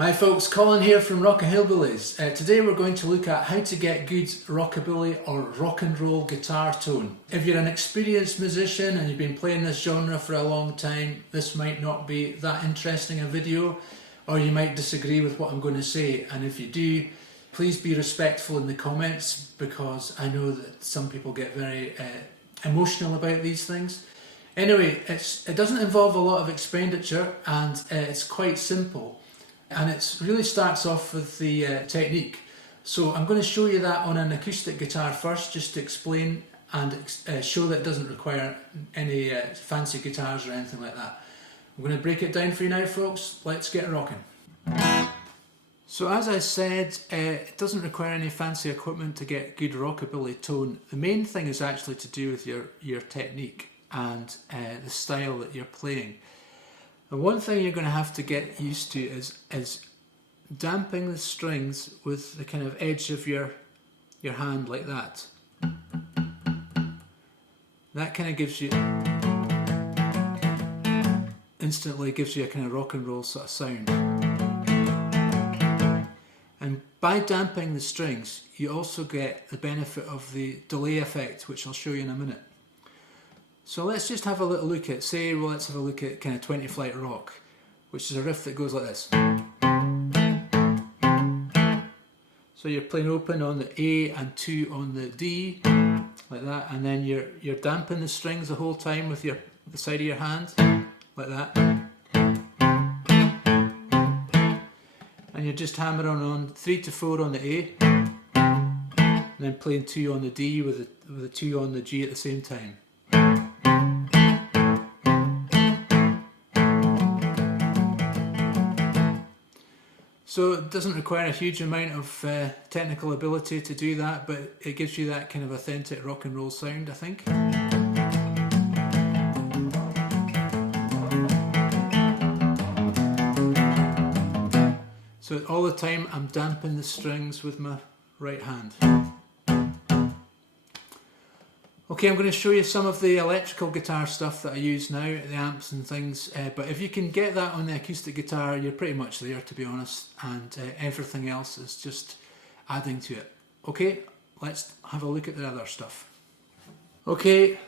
Hi folks, Colin here from Rockabillys. Today we're going to look at how to get good rockabilly or rock and roll guitar tone. If you're an experienced musician and you've been playing this genre for a long time, this might not be that interesting a video, or you might disagree with what I'm going to say, and if you do, please be respectful in the comments because I know that some people get very emotional about these things. Anyway, it doesn't involve a lot of expenditure and it's quite simple. And it really starts off with the technique. So I'm going to show you that on an acoustic guitar first, just to explain and show that it doesn't require any fancy guitars or anything like that. I'm going to break it down for you now, folks. Let's get rocking. So as I said, it doesn't require any fancy equipment to get good rockabilly tone. The main thing is actually to do with your technique and the style that you're playing. And one thing you're going to have to get used to is damping the strings with the kind of edge of your hand like that. That kind of gives you, instantly gives you a kind of rock and roll sort of sound. And by damping the strings, you also get the benefit of the delay effect, which I'll show you in a minute. So let's just have a little look at, let's have a look at kind of 20 Flight Rock, which is a riff that goes like this. So you're playing open on the A and 2 on the D, like that, and then you're damping the strings the whole time with the side of your hand, like that. And you're just hammering on 3 to 4 on the A, and then playing 2 on the D with the 2 on the G at the same time. So it doesn't require a huge amount of technical ability to do that, but it gives you that kind of authentic rock and roll sound, I think. So all the time I'm damping the strings with my right hand. Okay, I'm going to show you some of the electrical guitar stuff that I use now, the amps and things, but if you can get that on the acoustic guitar, you're pretty much there, to be honest, and everything else is just adding to it. Okay, let's have a look at the other stuff. Okay,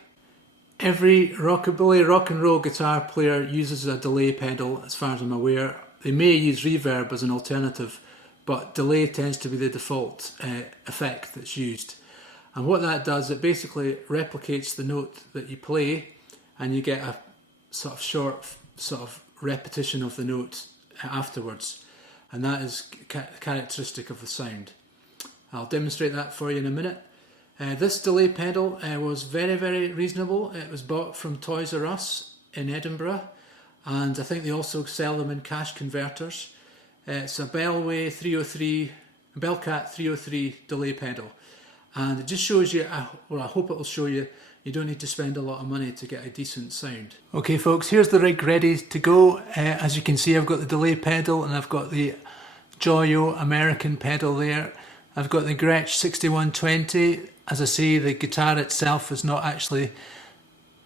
every rockabilly, rock and roll guitar player uses a delay pedal, as far as I'm aware. They may use reverb as an alternative, but delay tends to be the default effect that's used. And what that does, it basically replicates the note that you play, and you get a sort of short repetition of the note afterwards, and that is characteristic of the sound. I'll demonstrate that for you in a minute. This delay pedal was very, very reasonable. It was bought from Toys R Us in Edinburgh, and I think they also sell them in cash converters. It's a Bellcat 303 delay pedal. And it just shows you, well, I hope it will show you, you don't need to spend a lot of money to get a decent sound. Okay folks, here's the rig ready to go. As you can see, I've got the delay pedal and I've got the Joyo American pedal there. I've got the Gretsch 6120. As I say, the guitar itself is not actually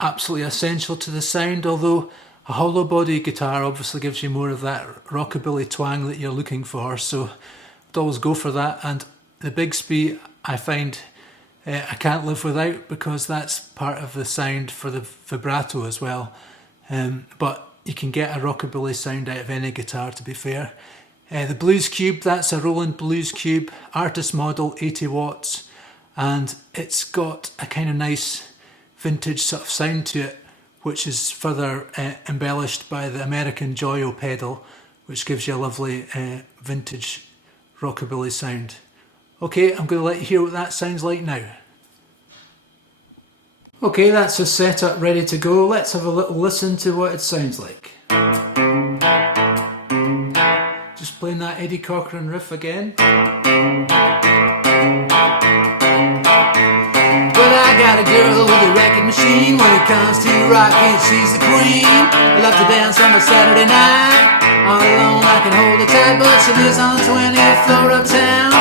absolutely essential to the sound, although a hollow body guitar obviously gives you more of that rockabilly twang that you're looking for, so I'd always go for that. And the Bigsby, I find I can't live without, because that's part of the sound for the vibrato as well. But you can get a rockabilly sound out of any guitar, to be fair. The Blues Cube, that's a Roland Blues Cube, artist model, 80 watts, and it's got a kind of nice vintage sort of sound to it, which is further embellished by the American Joyo pedal, which gives you a lovely vintage rockabilly sound. Okay, I'm going to let you hear what that sounds like now. Okay, that's the setup ready to go. Let's have a little listen to what it sounds like. Just playing that Eddie Cochran riff again. Well, I got a girl with a record machine. When it comes to rocking, she's the queen. I love to dance on a Saturday night. All alone I can hold her tight, but she lives on the 20th floor uptown.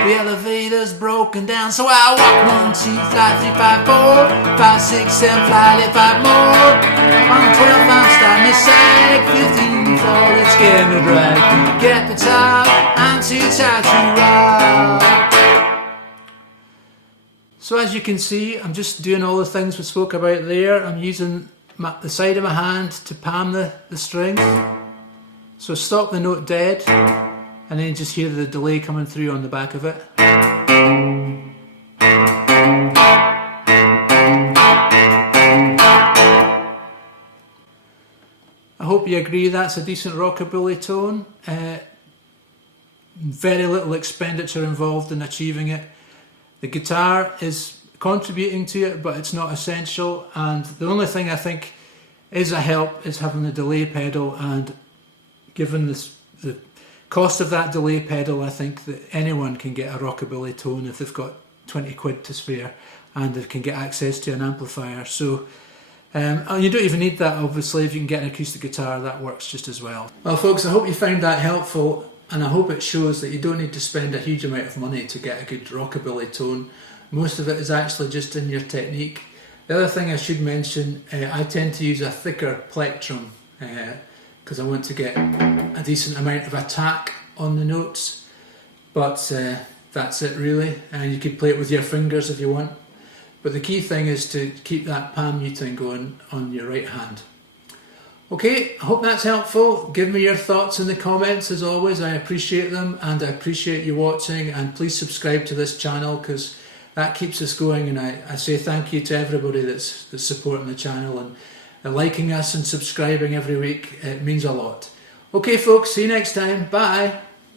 The elevator's broke broken down. So I walk 1, 2, fly 3, 5, 4, 5, 6, 7, fly, let 5 more. On 12 I'm starting to sag, 15 fall, it's getting a drag. Get the top, I'm too tired to rock. So as you can see, I'm just doing all the things we spoke about there. I'm using the side of my hand to palm the string. So stop the note dead, and then just hear the delay coming through on the back of it. I hope you agree that's a decent rockabilly tone. Very little expenditure involved in achieving it. The guitar is contributing to it, but it's not essential, and the only thing I think is a help is having the delay pedal, and given the cost of that delay pedal, I think that anyone can get a rockabilly tone if they've got 20 quid to spare and they can get access to an amplifier. So and you don't even need that, obviously. If you can get an acoustic guitar, that works just as well. Well folks, I hope you found that helpful, and I hope it shows that you don't need to spend a huge amount of money to get a good rockabilly tone. Most of it is actually just in your technique. The other thing I should mention, I tend to use a thicker plectrum because I want to get a decent amount of attack on the notes, but that's it really. You could play it with your fingers if you want, but the key thing is to keep that palm muting going on your right hand. Okay, I hope that's helpful. Give me your thoughts in the comments as always. I appreciate them, and I appreciate you watching, and please subscribe to this channel because that keeps us going, and I say thank you to everybody that's supporting the channel and liking us and subscribing every week. It means a lot. Okay folks, see you next time. Bye.